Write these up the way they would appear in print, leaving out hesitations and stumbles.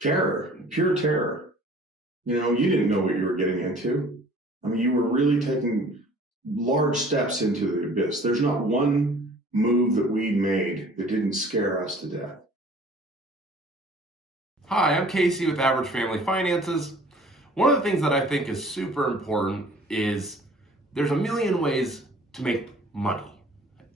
Terror, pure terror. You didn't know what you were getting into. I mean, you were really taking large steps into the abyss. There's not one move that we made that didn't scare us to death. Hi, I'm Casey with Average Family Finances. One of the things that I think is super important is there's a million ways to make money.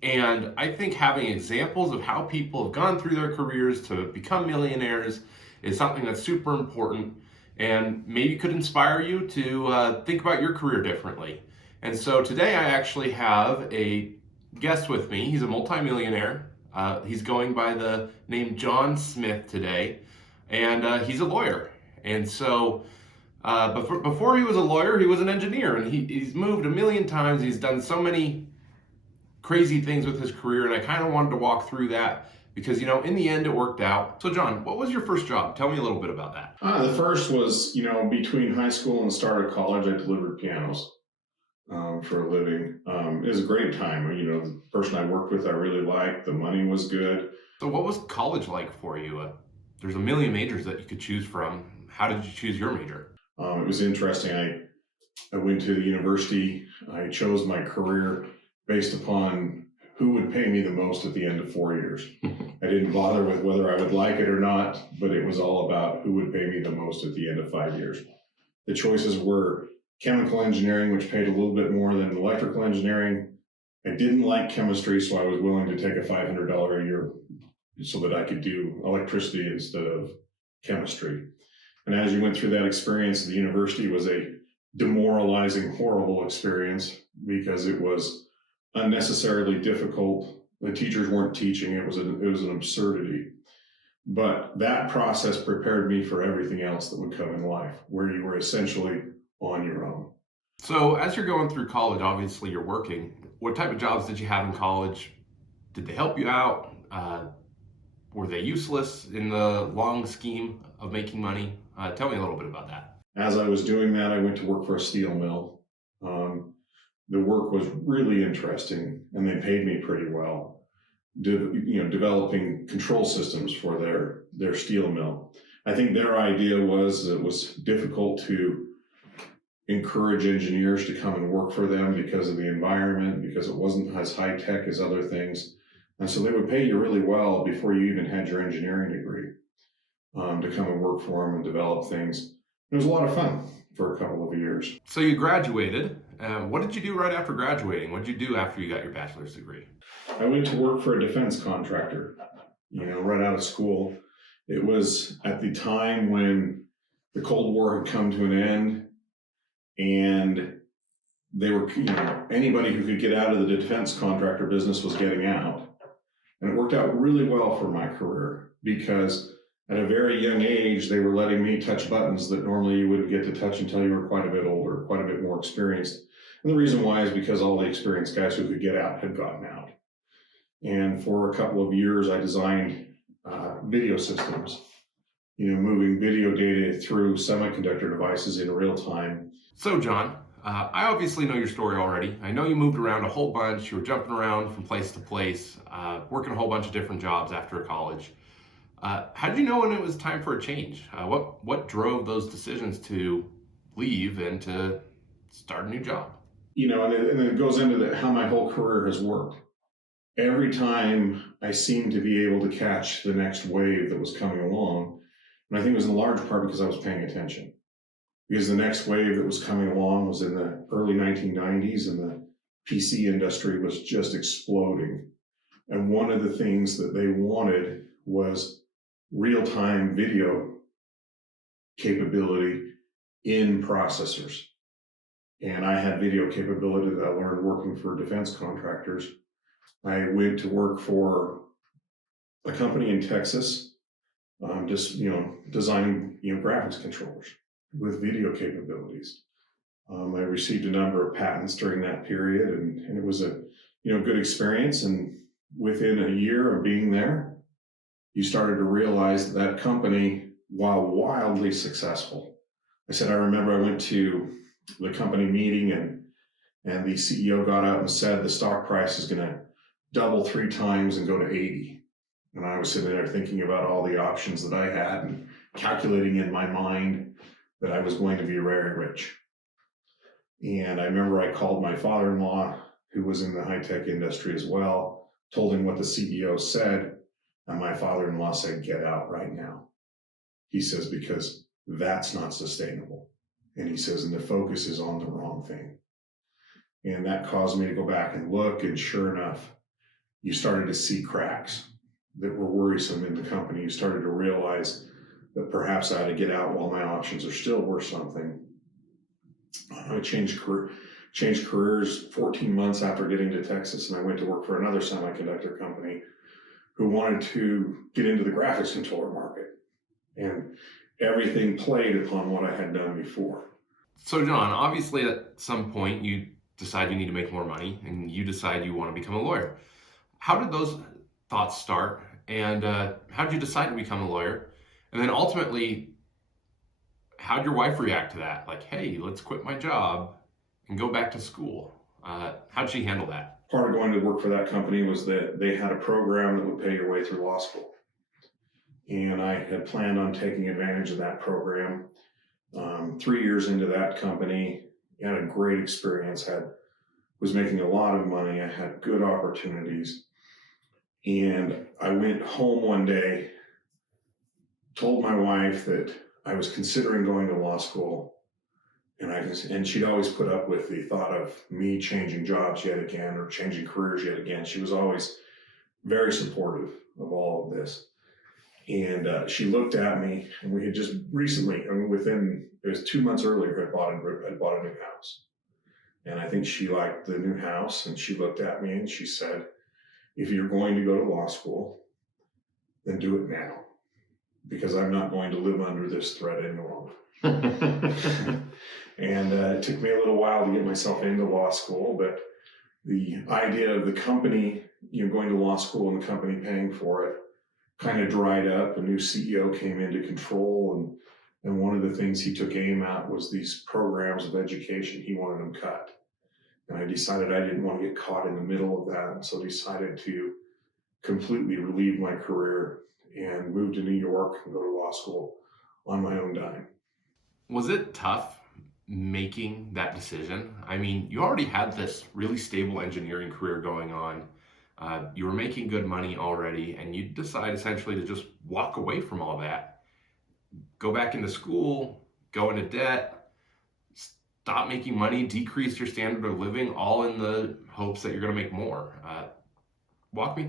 And I think having examples of how people have gone through their careers to become millionaires is something that's super important and maybe could inspire you to think about your career differently. And so today I actually have a guest with me. He's a multimillionaire. He's going by the name John Smith today, and he's a lawyer. And so before he was a lawyer, he was an engineer, and he's moved a million times. He's done so many crazy things with his career, and I kind of wanted to walk through that because, in the end, it worked out. So, John, what was your first job? Tell me a little bit about that. The first was, between high school and the start of college, I delivered pianos for a living. It was a great time. The person I worked with, I really liked. The money was good. So what was college like for you? There's a million majors that you could choose from. How did you choose your major? It was interesting. I went to the university. I chose my career based upon who would pay me the most at the end of 4 years. I didn't bother with whether I would like it or not, but it was all about who would pay me the most at the end of 5 years. The choices were chemical engineering, which paid a little bit more than electrical engineering. I didn't like chemistry, so I was willing to take a $500 a year so that I could do electricity instead of chemistry. And as you went through that experience, the university was a demoralizing, horrible experience because it was unnecessarily difficult. The teachers weren't teaching. It was an absurdity. But that process prepared me for everything else that would come in life, where you were essentially on your own. So as you're going through college, obviously you're working. What type of jobs did you have in college? Did they help you out? Were they useless in the long scheme of making money? Tell me a little bit about that. As I was doing that, I went to work for a steel mill. The work was really interesting, and they paid me pretty well. Developing control systems for their steel mill. I think their idea was it was difficult to encourage engineers to come and work for them because of the environment, because it wasn't as high tech as other things. And so they would pay you really well before you even had your engineering degree to come and work for them and develop things. It was a lot of fun for a couple of years. So you graduated. What did you do right after graduating? What did you do after you got your bachelor's degree? I went to work for a defense contractor, right out of school. It was at the time when the Cold War had come to an end, and they were, anybody who could get out of the defense contractor business was getting out. And it worked out really well for my career because at a very young age, they were letting me touch buttons that normally you wouldn't get to touch until you were quite a bit older, quite a bit more experienced. And the reason why is because all the experienced guys who could get out had gotten out. And for a couple of years, I designed video systems, moving video data through semiconductor devices in real time. So, John, I obviously know your story already. I know you moved around a whole bunch. You were jumping around from place to place, working a whole bunch of different jobs after college. How did you know when it was time for a change? What drove those decisions to leave and to start a new job? And it goes into how my whole career has worked. Every time I seemed to be able to catch the next wave that was coming along, and I think it was in large part because I was paying attention. Because the next wave that was coming along was in the early 1990s, and the PC industry was just exploding. And one of the things that they wanted was real-time video capability in processors. And I had video capability that I learned working for defense contractors. I went to work for a company in Texas, designing, graphics controllers with video capabilities. I received a number of patents during that period, and it was a, good experience. And within a year of being there, you started to realize that company, while wildly successful. I remember I went to the company meeting, and the CEO got up and said the stock price is going to double 3 times and go to 80. And I was sitting there thinking about all the options that I had, and calculating in my mind that I was going to be very rich. And I remember I called my father-in-law, who was in the high-tech industry as well, told him what the CEO said, and my father-in-law said, "Get out right now." He says, "Because that's not sustainable." And he says, "And the focus is on the wrong thing." And that caused me to go back and look, and sure enough, you started to see cracks that were worrisome in the company. You started to realize that perhaps I had to get out while my options are still worth something. I changed careers 14 months after getting to Texas, and I went to work for another semiconductor company who wanted to get into the graphics controller market. And everything played upon what I had done before. So, John, obviously at some point you decide you need to make more money and you decide you want to become a lawyer. How did those thoughts start? And how did you decide to become a lawyer? And then ultimately, how did your wife react to that? Like, hey, let's quit my job and go back to school. How did she handle that? Part of going to work for that company was that they had a program that would pay your way through law school. And I had planned on taking advantage of that program. 3 years into that company, I had a great experience, was making a lot of money. I had good opportunities. And I went home one day, told my wife that I was considering going to law school. And she'd always put up with the thought of me changing jobs yet again or changing careers yet again. She was always very supportive of all of this. And she looked at me, and we had just recently, it was 2 months earlier, I bought a new house. And I think she liked the new house, and she looked at me and she said, "If you're going to go to law school, then do it now, because I'm not going to live under this threat any longer." And it took me a little while to get myself into law school, but the idea of the company, going to law school and the company paying for it, kind of dried up. A new CEO came into control, and one of the things he took aim at was these programs of education. He wanted them cut. And I decided I didn't want to get caught in the middle of that, and so decided to completely relieve my career and move to New York and go to law school on my own dime. Was it tough making that decision? I mean, you already had this really stable engineering career going on. You were making good money already, and you decide essentially to just walk away from all that, go back into school, go into debt, stop making money, decrease your standard of living, all in the hopes that you're going to make more. Walk me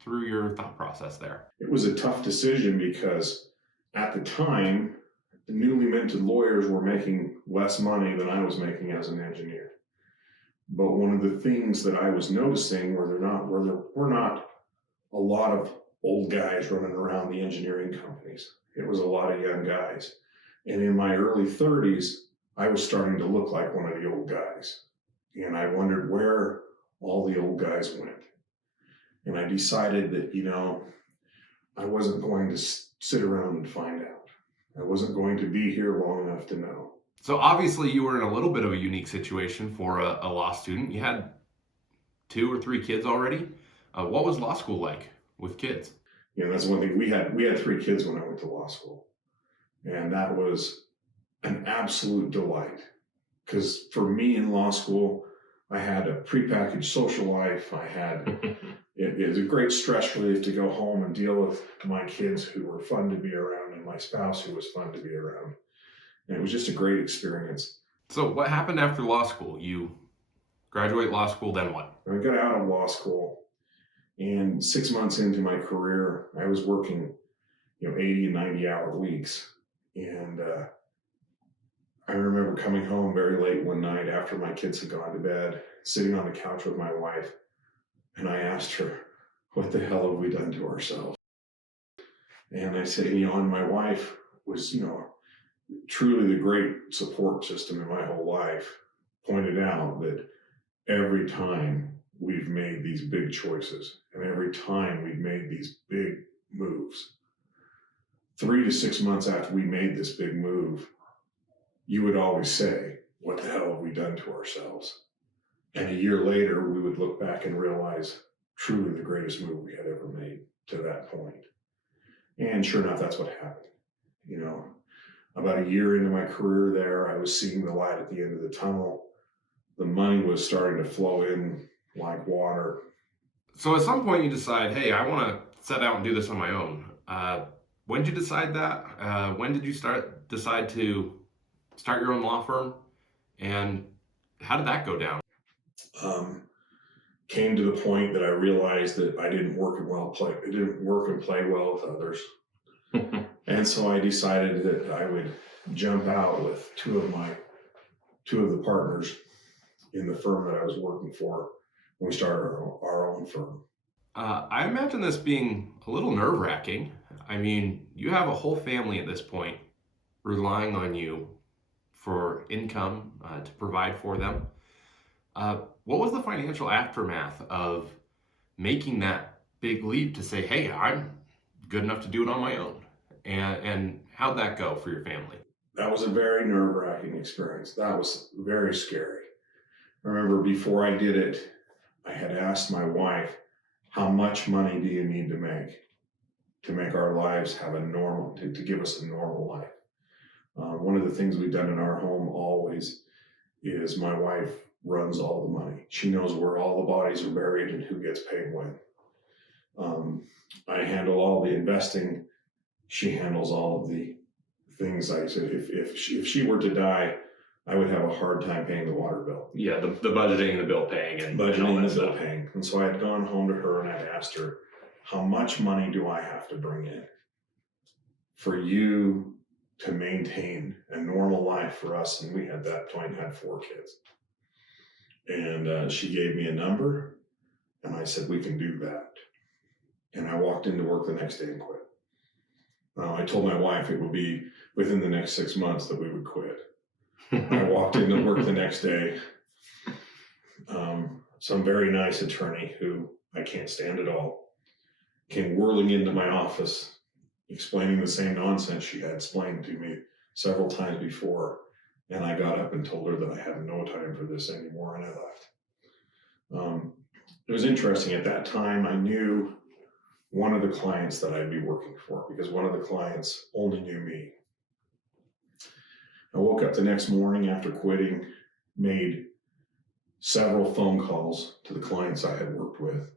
through your thought process there. It was a tough decision because at the time, the newly minted lawyers were making less money than I was making as an engineer. But one of the things that I was noticing there were not a lot of old guys running around the engineering companies. It was a lot of young guys. And in my early 30s, I was starting to look like one of the old guys. And I wondered where all the old guys went. And I decided that, I wasn't going to sit around and find out. I wasn't going to be here long enough to know. So obviously you were in a little bit of a unique situation for a law student. You had 2 or 3 kids already. What was law school like with kids? That's one thing. We had 3 kids when I went to law school. And that was an absolute delight. Because for me in law school, I had a prepackaged social life. It was a great stress relief to go home and deal with my kids who were fun to be around and my spouse who was fun to be around. And it was just a great experience. So what happened after law school? You graduate law school, then what? I got out of law school, and 6 months into my career, I was working, 80 and 90-hour weeks. And I remember coming home very late one night after my kids had gone to bed, sitting on the couch with my wife, and I asked her, "What the hell have we done to ourselves?" And I said, and my wife was, truly the great support system in my whole life, pointed out that every time we've made these big choices and every time we've made these big moves, 3 to 6 months after we made this big move, you would always say, "What the hell have we done to ourselves?" And a year later, we would look back and realize truly the greatest move we had ever made to that point. And sure enough, that's what happened. You know, about a year into my career there, I was seeing the light at the end of the tunnel. The money was starting to flow in like water. So at some point you decide, hey, I want to set out and do this on my own. When did you decide that? When did you decide to start your own law firm? And how did that go down? Came to the point that I realized that I didn't work and play well with others. And so I decided that I would jump out with two of the partners in the firm that I was working for when we started our own firm. I imagine this being a little nerve-wracking. I mean, you have a whole family at this point relying on you for income to provide for them. What was the financial aftermath of making that big leap to say, hey, I'm good enough to do it on my own? And how'd that go for your family? That was a very nerve-wracking experience. That was very scary. I remember before I did it, I had asked my wife, how much money do you need to make our lives have to give us a normal life? One of the things we've done in our home always is my wife runs all the money. She knows where all the bodies are buried and who gets paid when. I handle all the investing. She handles all of the things. I said, if she were to die, I would have a hard time paying the water bill. Yeah, the budgeting and the bill paying and all Budgeting that and stuff. bill paying. And so I had gone home to her and I'd asked her, how much money do I have to bring in for you to maintain a normal life for us? And we had that point had 4 kids. And she gave me a number and I said, we can do that. And I walked into work the next day and quit. I told my wife it would be within the next 6 months that we would quit. I walked into work the next day. Some very nice attorney who I can't stand at all came whirling into my office, explaining the same nonsense she had explained to me several times before. And I got up and told her that I had no time for this anymore, and I left. It was interesting. At that time, I knew one of the clients that I'd be working for because one of the clients only knew me. I woke up the next morning after quitting, made several phone calls to the clients I had worked with,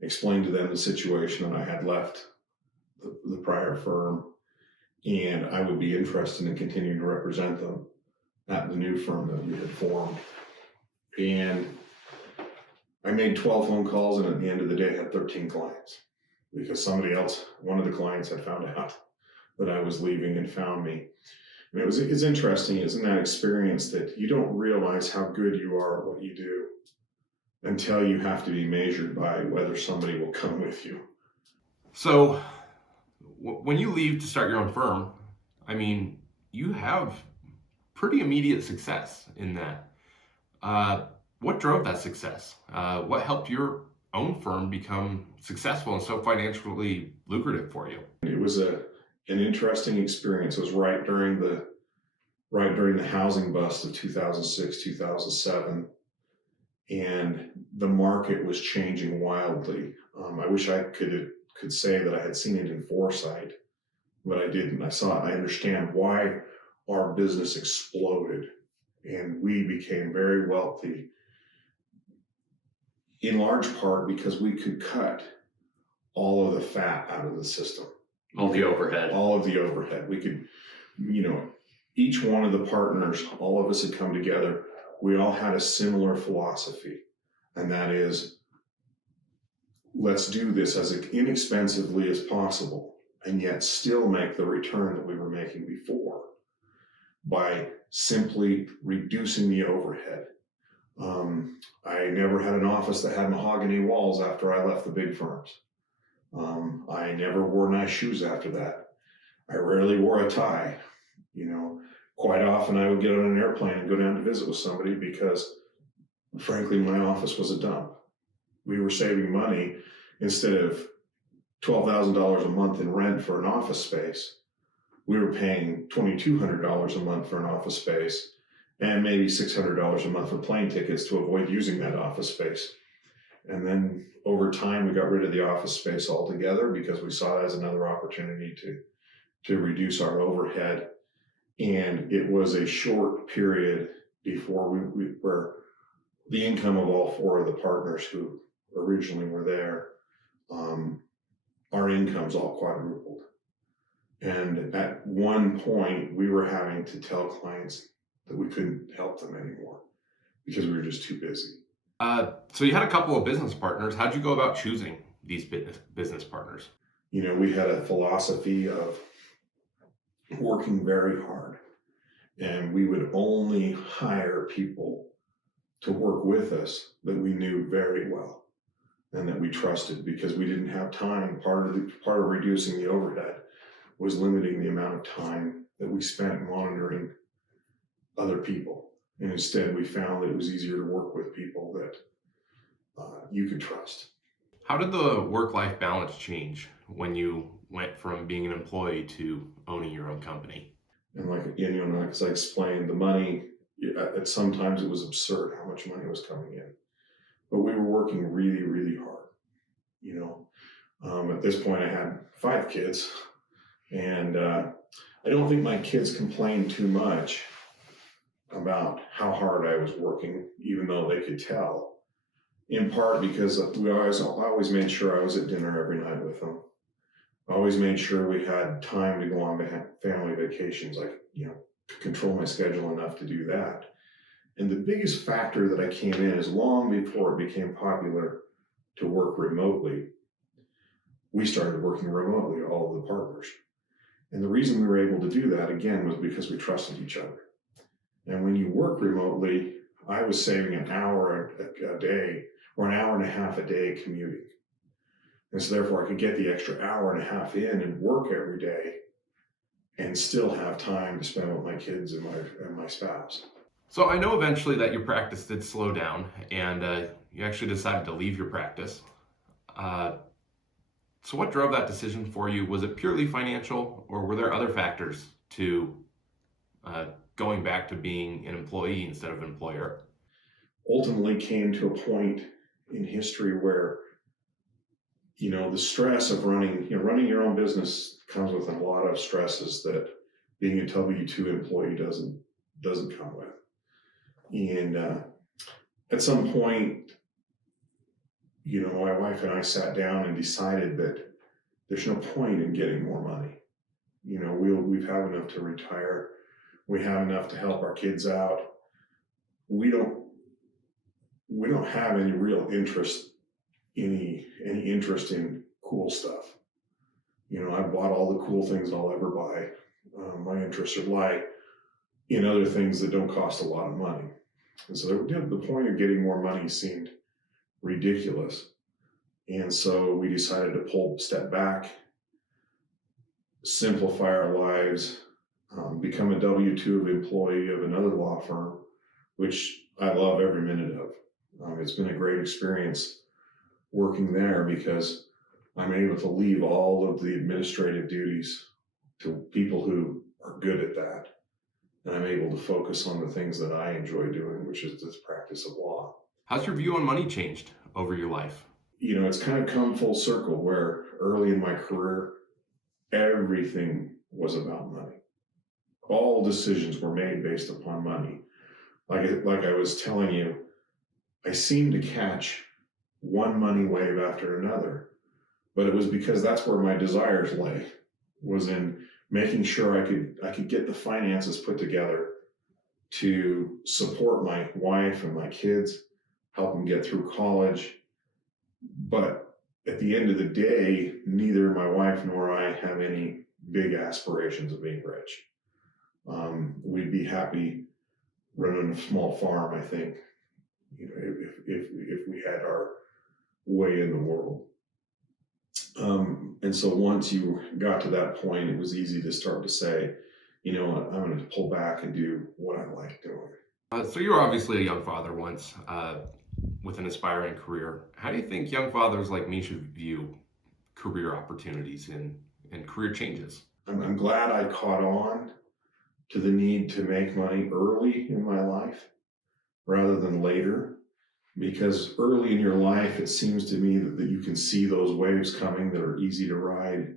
explained to them the situation that I had left the prior firm, and I would be interested in continuing to represent them at the new firm that we had formed. And I made 12 phone calls, and at the end of the day, I had 13 clients because somebody else, one of the clients had found out that I was leaving and found me. And it's interesting, isn't that experience that you don't realize how good you are at what you do until you have to be measured by whether somebody will come with you. So when you leave to start your own firm, I mean, you have pretty immediate success in that. What drove that success? What helped your own firm become successful and so financially lucrative for you? It was an interesting experience. It was right during the housing bust of 2006, 2007, and the market was changing wildly. I wish I could say that I had seen it in foresight, but I didn't. I understand why our business exploded, and we became very wealthy, in large part because we could cut all of the fat out of the system. All of the overhead. We could, each one of the partners, all of us had come together. We all had a similar philosophy, and that is, let's do this as inexpensively as possible and yet still make the return that we were making before by simply reducing the overhead. I never had an office that had mahogany walls after I left the big firms. I never wore nice shoes after that. I rarely wore a tie. Quite often I would get on an airplane and go down to visit with somebody because, frankly, my office was a dump. We were saving money. Instead of $12,000 a month in rent for an office space, we were paying $2,200 a month for an office space and maybe $600 a month for plane tickets to avoid using that office space. And then over time, we got rid of the office space altogether because we saw it as another opportunity to to reduce our overhead. And it was a short period before where the income of all four of the partners who originally were there, our incomes all quadrupled. And at one point, we were having to tell clients that we couldn't help them anymore because we were just too busy. So you had a couple of business partners. How'd you go about choosing these business partners? We had a philosophy of working very hard, and we would only hire people to work with us that we knew very well and that we trusted, because we didn't have time. Part of reducing the overhead was limiting the amount of time that we spent monitoring other people. And instead, we found that it was easier to work with people that you could trust. How did the work-life balance change when you went from being an employee to owning your own company? And as I explained, the money, at sometimes it was absurd how much money was coming in, but we were working really, really hard. At this point, I had 5 kids, and I don't think my kids complained too much about how hard I was working, even though they could tell. In part because I always made sure I was at dinner every night with them. I always made sure we had time to go on family vacations. I could control my schedule enough to do that. And the biggest factor that I came in is long before it became popular to work remotely, we started working remotely, all of the partners. And the reason we were able to do that, again, was because we trusted each other. And when you work remotely, I was saving an hour a day or an hour and a half a day commuting. And so therefore I could get the extra hour and a half in and work every day and still have time to spend with my kids and my spouse. So I know eventually that your practice did slow down, and you actually decided to leave your practice. So what drove that decision for you? Was it purely financial, or were there other factors to going back to being an employee instead of an employer? Ultimately came to a point in history where, the stress of running your own business comes with a lot of stresses that being a W-2 employee doesn't come with. And at some point, my wife and I sat down and decided that there's no point in getting more money. We've had enough to retire. We have enough to help our kids out. We don't have any real interest, any interest in cool stuff. I bought all the cool things I'll ever buy. My interests lie in other things that don't cost a lot of money. And so the point of getting more money seemed ridiculous. And so we decided to step back, simplify our lives, become a W-2 employee of another law firm, which I love every minute of. It's been a great experience working there because I'm able to leave all of the administrative duties to people who are good at that. And I'm able to focus on the things that I enjoy doing, which is this practice of law. How's your view on money changed over your life? It's kind of come full circle where early in my career, everything was about money. All decisions were made based upon money. Like I was telling you, I seemed to catch one money wave after another, but it was because that's where my desires lay, was in making sure I could get the finances put together to support my wife and my kids, help them get through college. But at the end of the day, neither my wife nor I have any big aspirations of being rich. We'd be happy running a small farm, I think, if we had our way in the world. And so once you got to that point, it was easy to start to say, I'm going to pull back and do what I like doing. So you were obviously a young father once with an aspiring career. How do you think young fathers like me should view career opportunities and career changes? I'm glad I caught on to the need to make money early in my life rather than later, because early in your life, it seems to me that you can see those waves coming that are easy to ride.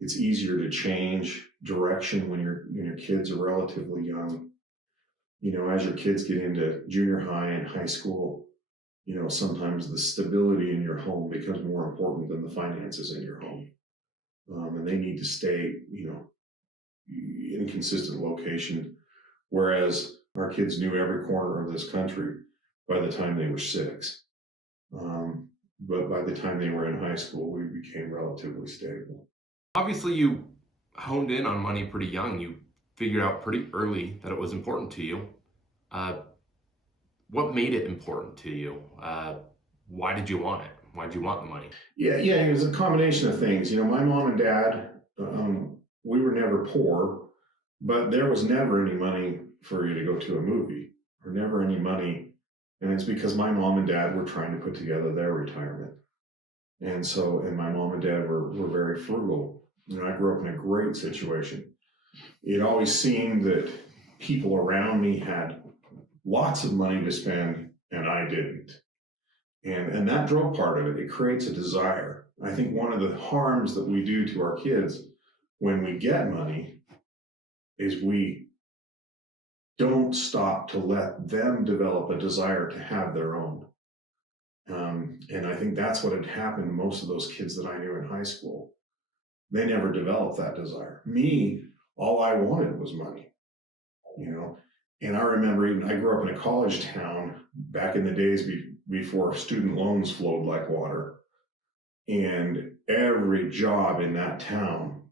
It's easier to change. direction when your kids are relatively young. As your kids get into junior high and high school, sometimes the stability in your home becomes more important than the finances in your home. And they need to stay, in a consistent location. Whereas our kids knew every corner of this country by the time they were 6. But by the time they were in high school, we became relatively stable. Obviously, you honed in on money pretty young. You figured out pretty early that it was important to you. What made it important to you? Why did you want it? Why did you want the money? Yeah, it was a combination of things. My mom and dad, we were never poor, but there was never any money for you to go to a movie, or never any money. And it's because my mom and dad were trying to put together their retirement. And my mom and dad were very frugal. I grew up in a great situation. It always seemed that people around me had lots of money to spend and I didn't. And that drove part of it. It creates a desire. I think one of the harms that we do to our kids when we get money is we don't stop to let them develop a desire to have their own. And I think that's what had happened to most of those kids that I knew in high school. They never developed that desire. Me, all I wanted was money, And I remember I grew up in a college town back in the days before student loans flowed like water. And every job in that town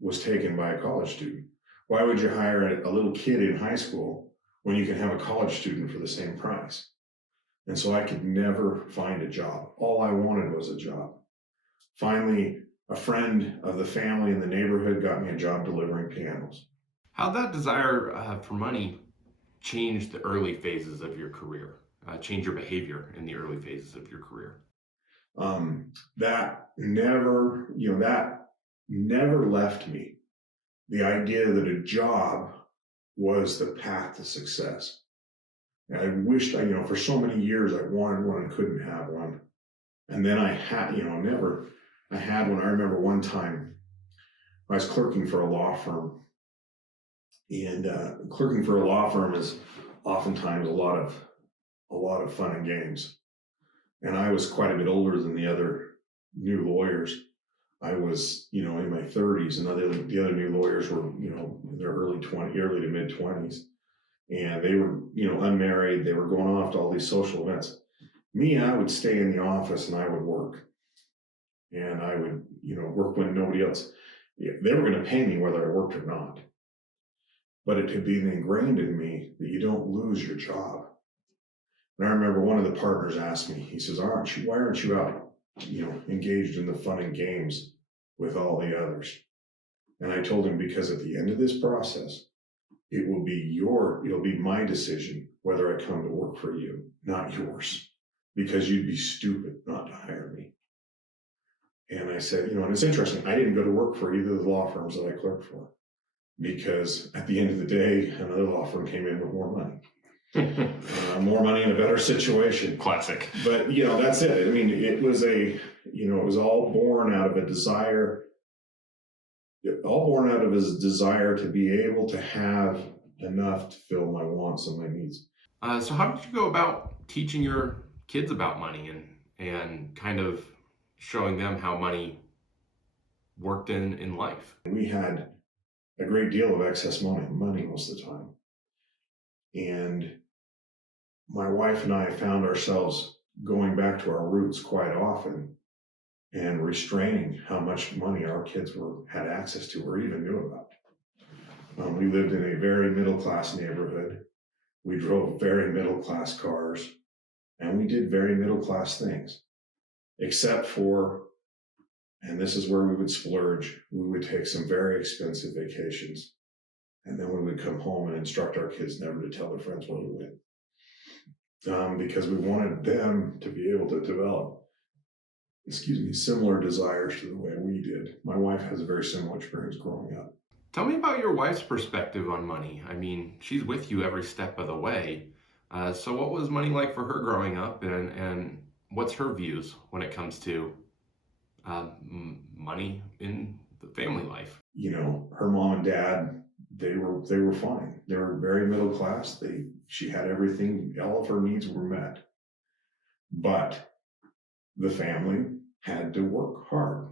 was taken by a college student. Why would you hire a little kid in high school when you can have a college student for the same price? And so I could never find a job. All I wanted was a job. Finally, a friend of the family in the neighborhood got me a job delivering pianos. How'd that desire for money change the early phases of your career? Change your behavior in the early phases of your career? That never left me. The idea that a job was the path to success. And I wished, for so many years I wanted one and couldn't have one. And then I had, I had one. I remember one time I was clerking for a law firm. And clerking for a law firm is oftentimes a lot of fun and games. And I was quite a bit older than the other new lawyers. I was, in my 30s, and the other new lawyers were, in their early to mid 20s. And they were, unmarried. They were going off to all these social events. Me, I would stay in the office and I would work. And I would, work when nobody else, they were going to pay me whether I worked or not. But it had been ingrained in me that you don't lose your job. And I remember one of the partners asked me, he says, why aren't you out, engaged in the fun and games with all the others? And I told him, because at the end of this process, it'll be my decision whether I come to work for you, not yours, because you'd be stupid not to hire me. And I said, and it's interesting, I didn't go to work for either of the law firms that I clerked for, because at the end of the day, another law firm came in with more money. More money in a better situation. Classic. But, that's it. I mean, it was it was all born out of a desire, his desire to be able to have enough to fill my wants and my needs. So how did you go about teaching your kids about money and kind of showing them how money worked in life? We had a great deal of excess money most of the time. And my wife and I found ourselves going back to our roots quite often and restraining how much money our kids had access to or even knew about. We lived in a very middle-class neighborhood. We drove very middle-class cars, and we did very middle-class things, except for, and this is where we would splurge, we would take some very expensive vacations. And then we would come home and instruct our kids never to tell their friends where we went. Because we wanted them to be able to develop, similar desires to the way we did. My wife has a very similar experience growing up. Tell me about your wife's perspective on money. I mean, she's with you every step of the way. So what was money like for her growing up, and what's her views when it comes to money in the family life? her mom and dad, they were fine. They were very middle class. She had everything, all of her needs were met. But the family had to work hard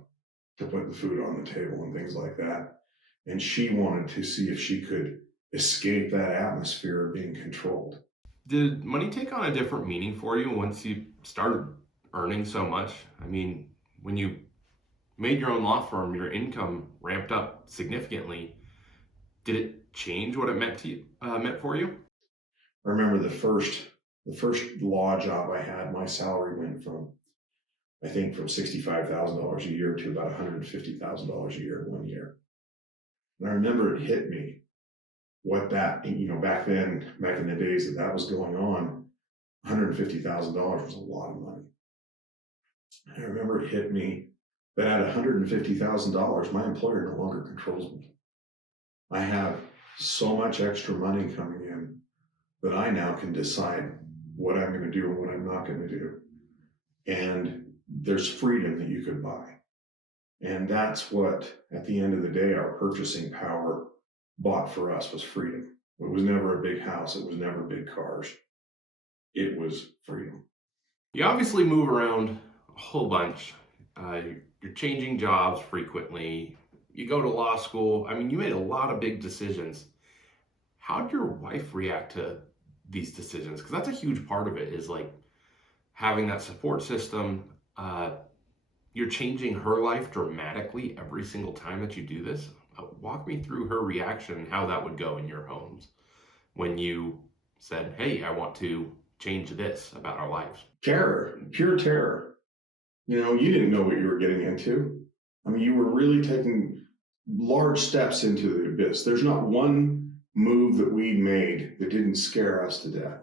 to put the food on the table and things like that. And she wanted to see if she could escape that atmosphere of being controlled. Did money take on a different meaning for you once you started earning so much? I mean, when you made your own law firm, your income ramped up significantly. Did it change what it meant for you? I remember the first law job I had, my salary went from $65,000 a year to about $150,000 a year in 1 year. And I remember it hit me what that, back then, back in the days that was going on, $150,000 was a lot of money. And I remember it hit me that at $150,000, my employer no longer controls me. I have so much extra money coming in that I now can decide what I'm going to do and what I'm not going to do. And there's freedom that you could buy. And that's what, at the end of the day, our purchasing power bought for us was freedom. It was never a big house. It was never big cars. It was freedom. You obviously move around a whole bunch. You're changing jobs frequently. You go to law school. I mean, you made a lot of big decisions. How did your wife react to these decisions? Because that's a huge part of it, is like having that support system. You're changing her life dramatically every single time that you do this. Walk me through her reaction and how that would go in your homes when you said, hey, I want to change this about our lives. Terror, pure terror. You didn't know what you were getting into. I mean, you were really taking large steps into the abyss. There's not one move that we made that didn't scare us to death.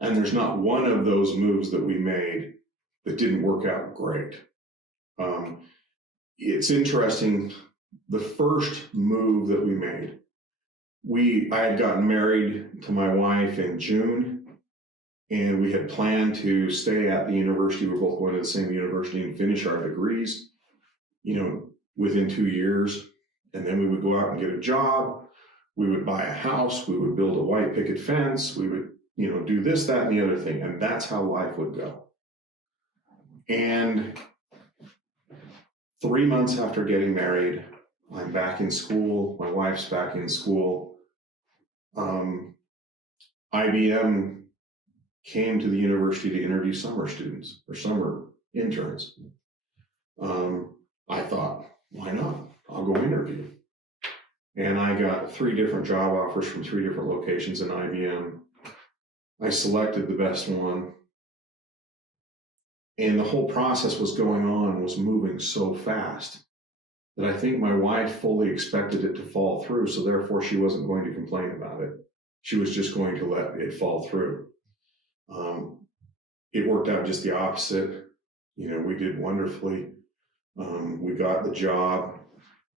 And there's not one of those moves that we made that didn't work out great. It's interesting. The first move that we made, I had gotten married to my wife in June, and we had planned to stay at the university. We're both going to the same university and finish our degrees, within 2 years. And then we would go out and get a job. We would buy a house. We would build a white picket fence. We would, do this, that, and the other thing. And that's how life would go. And 3 months after getting married, I'm back in school. My wife's back in school. IBM came to the university to interview summer students or summer interns. I thought, why not? I'll go interview. And I got 3 different job offers from 3 different locations in IBM. I selected the best one. And the whole process was moving so fast that I think my wife fully expected it to fall through. So therefore she wasn't going to complain about it. She was just going to let it fall through. It worked out just the opposite. We did wonderfully. We got the job,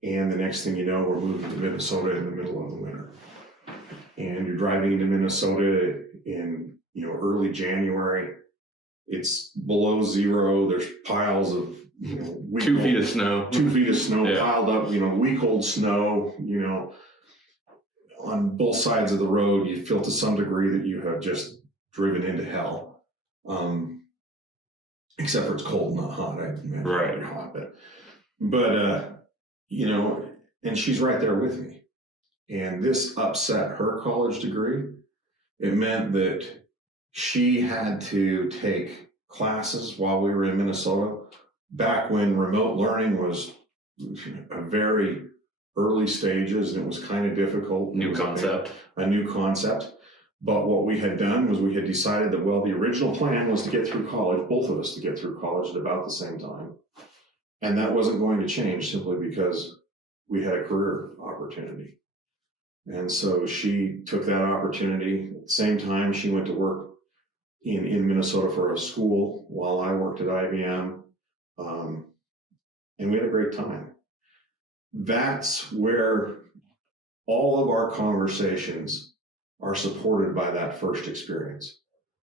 and the next thing you know, we're moving to Minnesota in the middle of the winter. And you're driving into Minnesota in, early January. It's below zero. There's piles of, 2 feet of snow. 2 feet of snow Yeah. piled up, week-old snow, on both sides of the road. You feel to some degree that you have just driven into hell. Except for it's cold, not hot. I imagine Right. it's hot, but and she's right there with me. And this upset her college degree. It meant that she had to take classes while we were in Minnesota, back when remote learning was a very early stages, and it was kind of difficult. New concept. A new concept. But what we had done was we had decided that, the original plan was to get through college, both of us to get through college at about the same time. And that wasn't going to change simply because we had a career opportunity. And so she took that opportunity. At the same time, she went to work in Minnesota for a school while I worked at IBM. And we had a great time. That's where all of our conversations are supported by that first experience,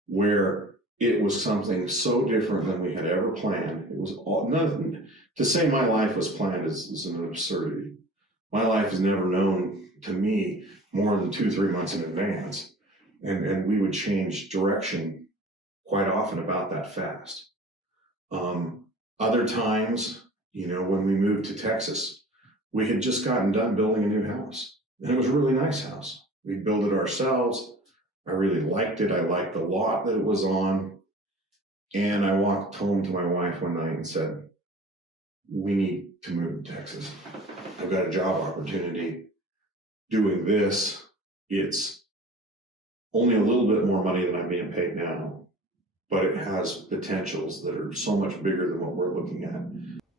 where it was something so different than we had ever planned. It was nothing. To say my life was planned is an absurdity. My life is never known to me more than 2-3 months in advance. And we would change direction quite often about that fast. Other times, when we moved to Texas, we had just gotten done building a new house. And it was a really nice house. We built it ourselves. I really liked it. I liked the lot that it was on. And I walked home to my wife one night and said, we need to move to Texas. I've got a job opportunity doing this. It's only a little bit more money than I'm being paid now, but it has potentials that are so much bigger than what we're looking at.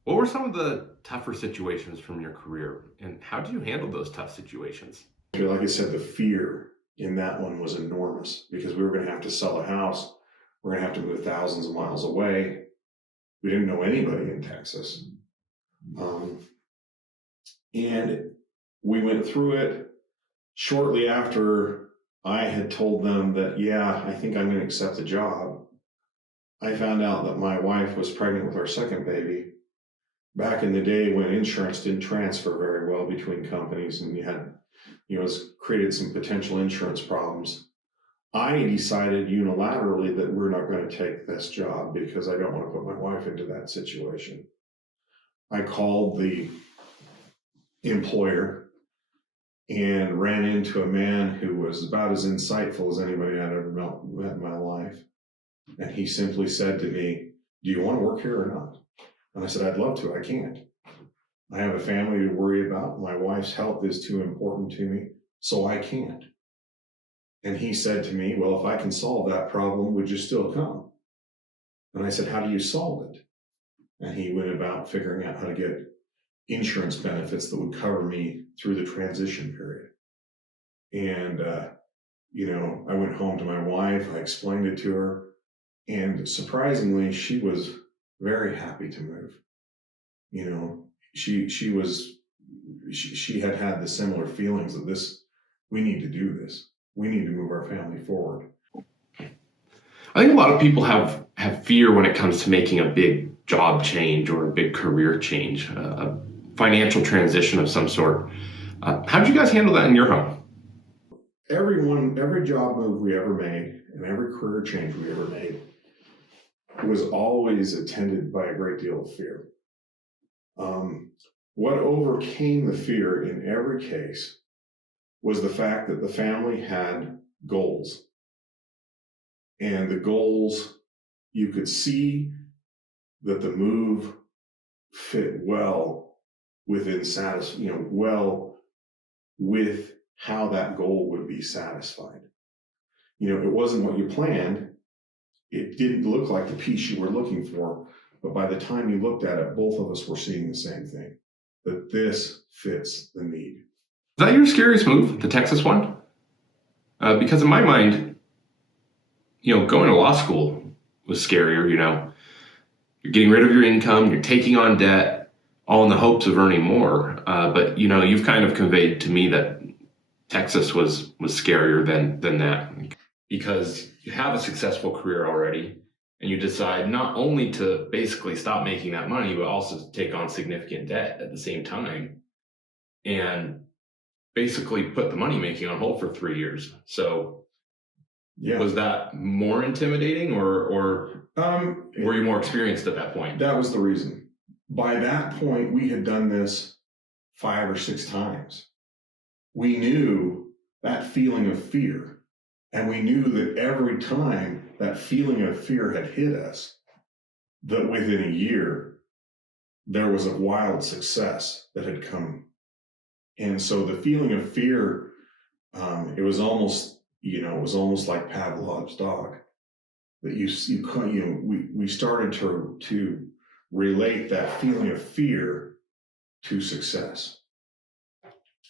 What were some of the tougher situations from your career, and how did you handle those tough situations? Like I said, the fear in that one was enormous because we were going to have to sell a house. We're going to have to move thousands of miles away. We didn't know anybody in Texas. And we went through it. Shortly after I had told them that, yeah, I think I'm going to accept the job, I found out that my wife was pregnant with our second baby. Back in the day when insurance didn't transfer very well between companies and you had, it's created some potential insurance problems. I decided unilaterally that we're not going to take this job because I don't want to put my wife into that situation. I called the employer and ran into a man who was about as insightful as anybody I'd ever met in my life. And he simply said to me, do you want to work here or not? And I said, I'd love to. I can't. I have a family to worry about. My wife's health is too important to me, so I can't. And he said to me, well, if I can solve that problem, would you still come? And I said, how do you solve it? And he went about figuring out how to get insurance benefits that would cover me through the transition period. And, I went home to my wife, I explained it to her, and surprisingly, she was very happy to move. She had the similar feelings of we need to do this. We need to move our family forward. I think a lot of people have fear when it comes to making a big job change or a big career change, a financial transition of some sort. How did you guys handle that in your home? Every job move we ever made and every career change we ever made was always attended by a great deal of fear. What overcame the fear in every case was the fact that the family had goals. And the goals, you could see that the move fit well within well with how that goal would be satisfied. It wasn't what you planned. It didn't look like the piece you were looking for, but by the time you looked at it, both of us were seeing the same thing, that this fits the need. Is that your scariest move, the Texas one? Because in my mind, going to law school was scarier. You're getting rid of your income, you're taking on debt, all in the hopes of earning more. But you've kind of conveyed to me that Texas was scarier than that, because you have a successful career already, and you decide not only to basically stop making that money, but also to take on significant debt at the same time, and basically put the money making on hold for 3 years. So yeah. Was that more intimidating or were you more experienced at that point? That was the reason. By that point, we had done this 5 or 6 times. We knew that feeling of fear, and we knew that every time that feeling of fear had hit us, that within a year, there was a wild success that had come. And so the feeling of fear, it was almost like Pavlov's dog. That we started to relate that feeling of fear to success.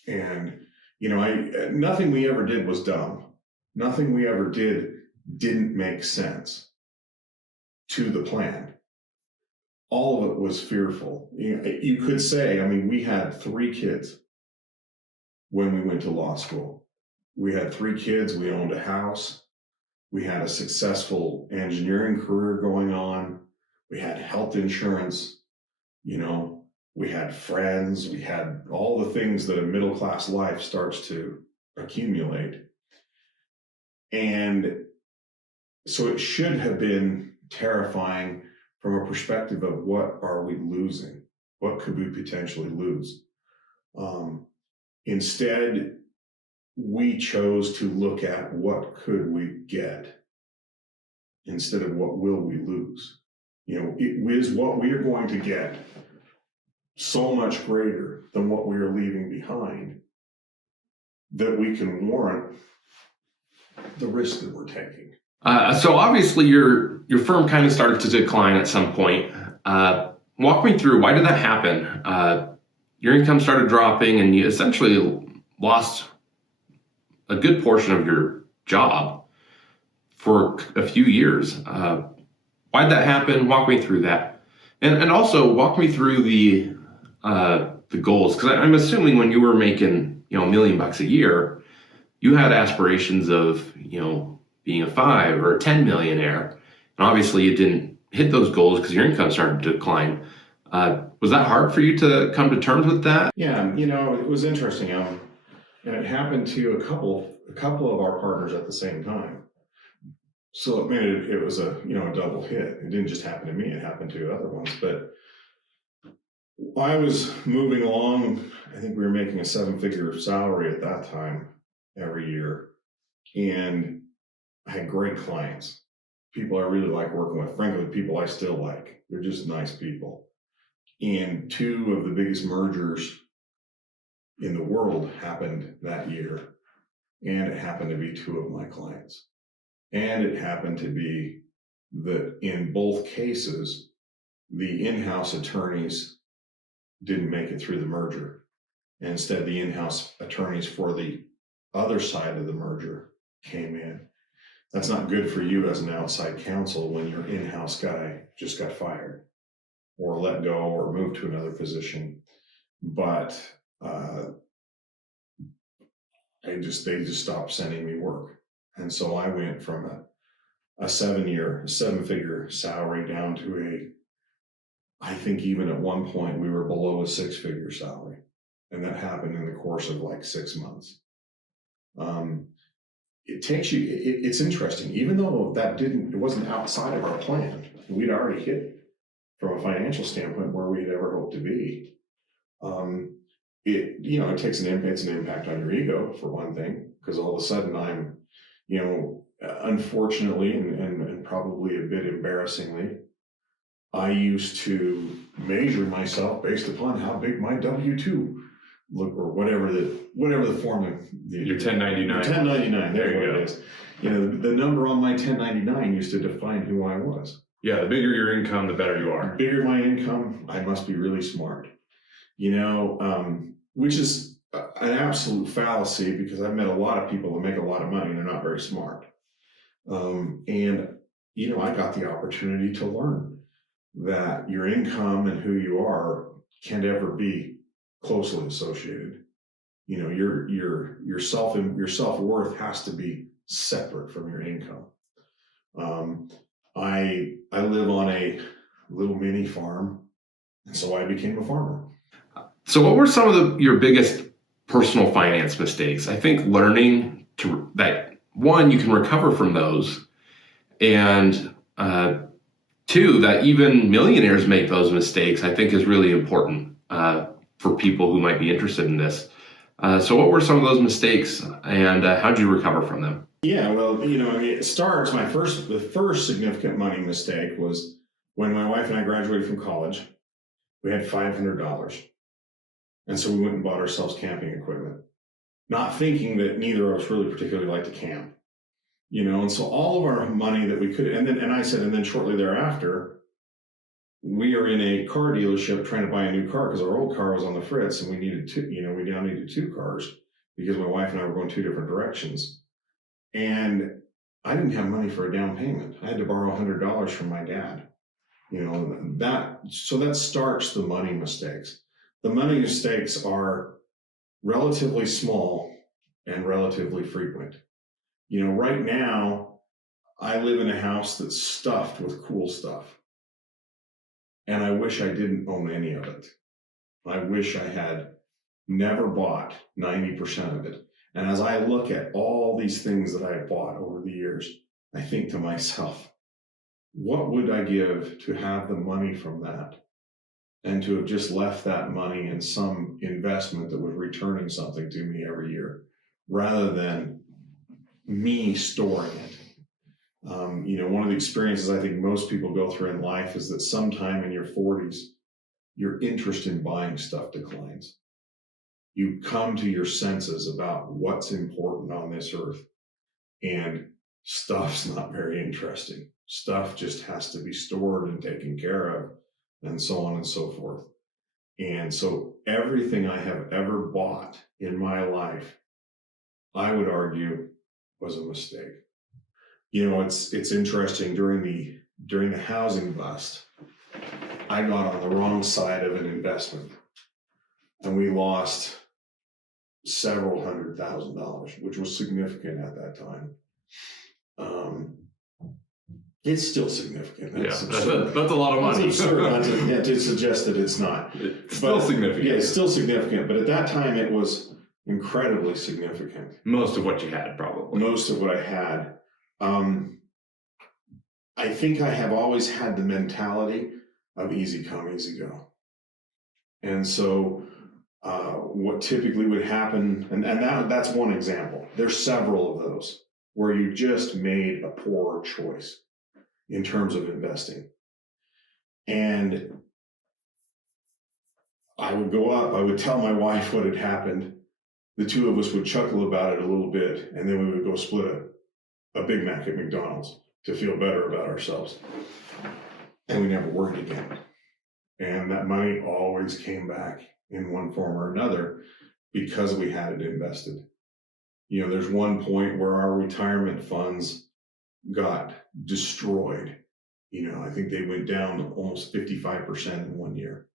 And nothing we ever did was dumb. Nothing we ever didn't make sense to the plan. All of it was fearful. You could say, we had 3 kids when we went to law school. We had 3 kids, we owned a house, we had a successful engineering career going on, we had health insurance, we had friends, we had all the things that a middle class life starts to accumulate. And so it should have been terrifying from a perspective of what are we losing? What could we potentially lose? Instead, we chose to look at what could we get instead of what will we lose. You know, is what we are going to get so much greater than what we are leaving behind that we can warrant the risk that we're taking. So obviously your firm kind of started to decline at some point. Walk me through, why did that happen? Your income started dropping and you essentially lost a good portion of your job for a few years. Why'd that happen? Walk me through that. And also walk me through the goals, because I'm assuming when you were making, $1 million a year, you had aspirations of, being a 5 or a 10 millionaire. And obviously you didn't hit those goals because your income started to decline. Was that hard for you to come to terms with that? Yeah, it was interesting. And it happened to a couple of our partners at the same time. So it made it was a double hit. It didn't just happen to me, it happened to other ones. But I was moving along. I think we were making a 7-figure salary at that time every year. And I had great clients, people I really like working with, frankly, people I still like. They're just nice people. And 2 of the biggest mergers in the world happened that year. And it happened to be 2 of my clients. And it happened to be that in both cases, the in-house attorneys didn't make it through the merger. And instead, the in-house attorneys for the other side of the merger came in. That's not good for you as an outside counsel when your in-house guy just got fired or let go or moved to another position. But they just stopped sending me work. And so I went from a 7-figure salary down to I think even at one point we were below a 6-figure salary. And that happened in the course of like 6 months. It takes you, it's interesting, even though it wasn't outside of our plan. We'd already hit from a financial standpoint where we had ever hoped to be. It takes it's an impact on your ego for one thing, because all of a sudden I'm, unfortunately and probably a bit embarrassingly, I used to measure myself based upon how big my W-2 look, or whatever the form of Your 1099. 1099. There you go. It is. The number on my 1099 used to define who I was. Yeah, the bigger your income, the better you are. The bigger my income, I must be really smart. Which is an absolute fallacy, because I've met a lot of people that make a lot of money and they're not very smart. I got the opportunity to learn that your income and who you are can't ever be closely associated. Your self-worth has to be separate from your income. I live on a little mini farm, and so I became a farmer. So what were some of your biggest personal finance mistakes? I think learning that one, you can recover from those, and 2, that even millionaires make those mistakes, I think is really important for people who might be interested in this. So what were some of those mistakes, and how'd you recover from them? Yeah, well, it starts, the first significant money mistake was when my wife and I graduated from college. We had $500. And so we went and bought ourselves camping equipment, not thinking that neither of us really particularly liked to camp. And so all of our money that we could, and then shortly thereafter, we are in a car dealership trying to buy a new car because our old car was on the fritz, and we needed we now needed 2 cars because my wife and I were going 2 different directions. And I didn't have money for a down payment. I had to borrow $100 from my dad. So that starts the money mistakes. The money mistakes are relatively small and relatively frequent. Right now, I live in a house that's stuffed with cool stuff. And I wish I didn't own any of it. I wish I had never bought 90% of it. And as I look at all these things that I bought over the years, I think to myself, what would I give to have the money from that and to have just left that money in some investment that was returning something to me every year rather than me storing it? One of the experiences I think most people go through in life is that sometime in your 40s, your interest in buying stuff declines. You come to your senses about what's important on this earth, and stuff's not very interesting. Stuff just has to be stored and taken care of, and so on and so forth. And so everything I have ever bought in my life, I would argue, was a mistake. It's interesting, during the housing bust, I got on the wrong side of an investment, and we lost several $100,000, which was significant at that time. It's still significant. That's a lot of money. It's absurd not to suggest that it's not. It's still significant. Yeah, it's still significant, but at that time it was incredibly significant. Most of what you had, probably. Most of what I had. I think I have always had the mentality of easy come, easy go. And so what typically would happen, and that's one example. There's several of those where you just made a poor choice in terms of investing. And I would go up, I would tell my wife what had happened. The two of us would chuckle about it a little bit, and then we would go split a Big Mac at McDonald's to feel better about ourselves. And we never worked again. And that money always came back in one form or another because we had it invested. There's one point where our retirement funds got destroyed. I think they went down almost 55% in 1 year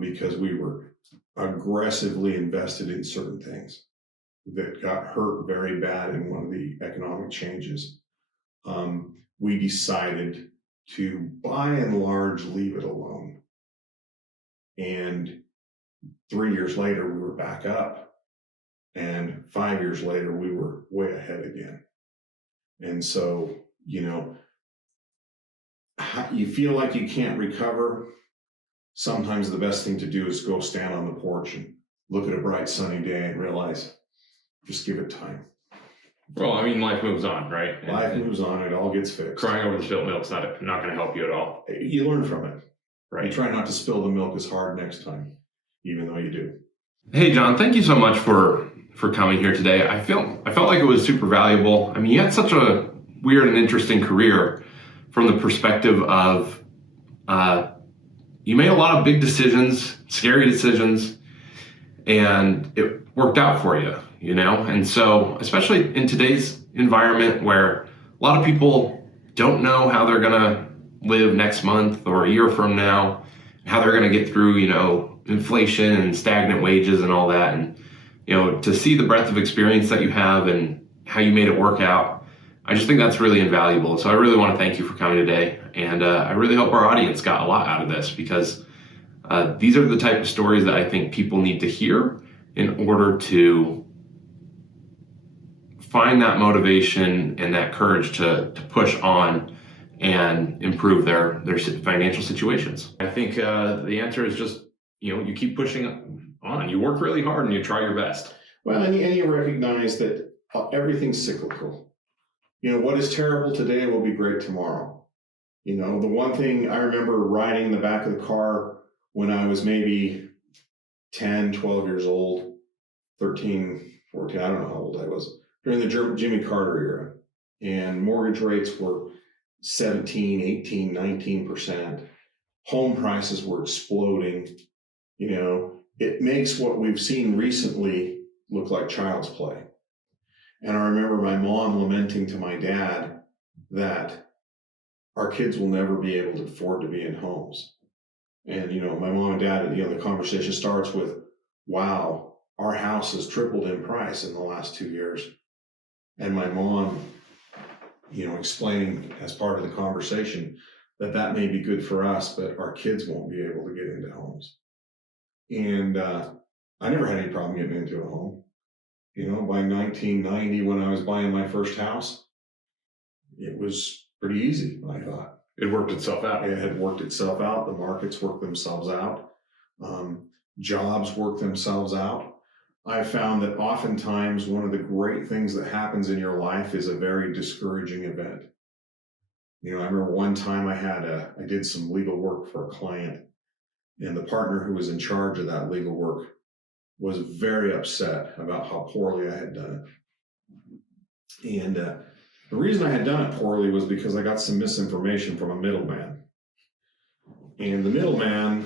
because we were aggressively invested in certain things that got hurt very bad in one of the economic changes. We decided to, by and large, leave it alone. And 3 years later, we were back up. And 5 years later, we were way ahead again. And so, you feel like you can't recover. Sometimes the best thing to do is go stand on the porch and look at a bright sunny day and realize, just give it time. Well, I mean, life moves on, right? Life moves on. It all gets fixed. Crying over the spilt milk's not going to help you at all. You learn from it. Right. You try not to spill the milk as hard next time, even though you do. Hey, John, thank you so much for coming here today. I felt like it was super valuable. I mean, you had such a weird and interesting career from the perspective of you made a lot of big decisions, scary decisions, and it worked out for you, And so, especially in today's environment where a lot of people don't know how they're going to live next month or a year from now, how they're going to get through, inflation and stagnant wages and all that. And, to see the breadth of experience that you have and how you made it work out, I just think that's really invaluable. So I really want to thank you for coming today. And I really hope our audience got a lot out of this because these are the type of stories that I think people need to hear in order to find that motivation and that courage to push on and improve their financial situations. I think the answer is just, you keep pushing on. You work really hard and you try your best. Well, and you recognize that everything's cyclical. What is terrible today will be great tomorrow. The one thing I remember riding in the back of the car when I was maybe 10, 12 years old, 13, 14, I don't know how old I was, during the Jimmy Carter era. And mortgage rates were 17, 18, 19%. Home prices were exploding. It makes what we've seen recently look like child's play. And I remember my mom lamenting to my dad that our kids will never be able to afford to be in homes. And, my mom and dad, the conversation starts with, wow, our house has tripled in price in the last 2 years. And my mom, explaining as part of the conversation that may be good for us, but our kids won't be able to get into homes. And I never had any problem getting into a home. You know, by 1990, when I was buying my first house, it was pretty easy, I thought. It worked itself out. It had worked itself out. The markets worked themselves out. Jobs work themselves out. I found that oftentimes one of the great things that happens in your life is a very discouraging event. You know, I remember one time I did some legal work for a client, and the partner who was in charge of that legal work was very upset about how poorly I had done it. And the reason I had done it poorly was because I got some misinformation from a middleman. And the middleman,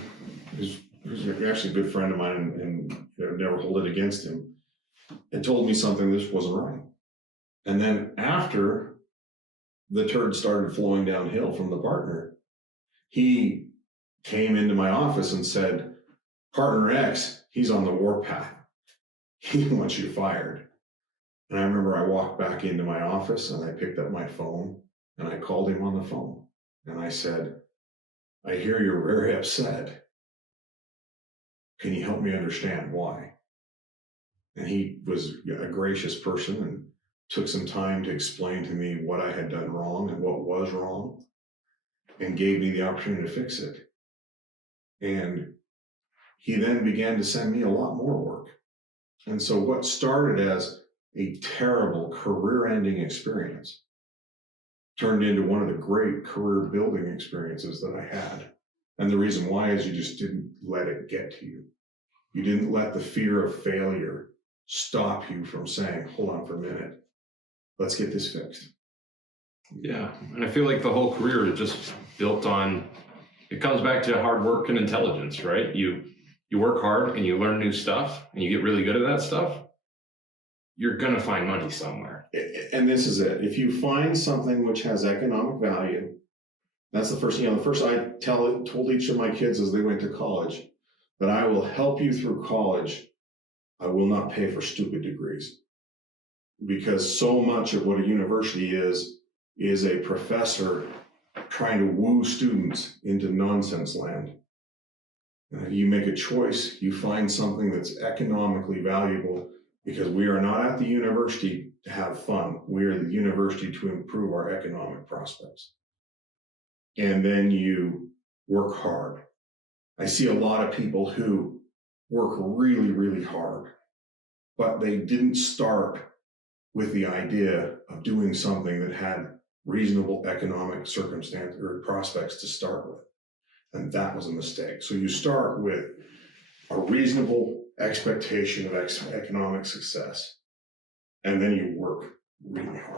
who's actually a good friend of mine, and I've never hold it against him, and told me something that just wasn't right. And then after the turd started flowing downhill from the partner, he came into my office and said, "Partner X, he's on the warpath. He wants you fired." And I remember I walked back into my office and I picked up my phone and I called him on the phone. And I said, "I hear you're very upset. Can you help me understand why?" And he was a gracious person and took some time to explain to me what I had done wrong and what was wrong, and gave me the opportunity to fix it. And he then began to send me a lot more work. And so what started as a terrible career-ending experience turned into one of the great career-building experiences that I had. And the reason why is you just didn't let it get to you. You didn't let the fear of failure stop you from saying, "Hold on for a minute, let's get this fixed." Yeah, and I feel like the whole career is just built on, it comes back to hard work and intelligence, right? You work hard and you learn new stuff and you get really good at that stuff, you're going to find money somewhere. And this is it. If you find something which has economic value, that's the first thing. You know, the first I told each of my kids as they went to college that I will help you through college. I will not pay for stupid degrees, because so much of what a university is a professor trying to woo students into nonsense land. You make a choice, you find something that's economically valuable, because we are not at the university to have fun. We are the university to improve our economic prospects. And then you work hard. I see a lot of people who work really, really hard, but they didn't start with the idea of doing something that had reasonable economic circumstance or prospects to start with. And that was a mistake. So you start with a reasonable expectation of economic success, and then you work really hard.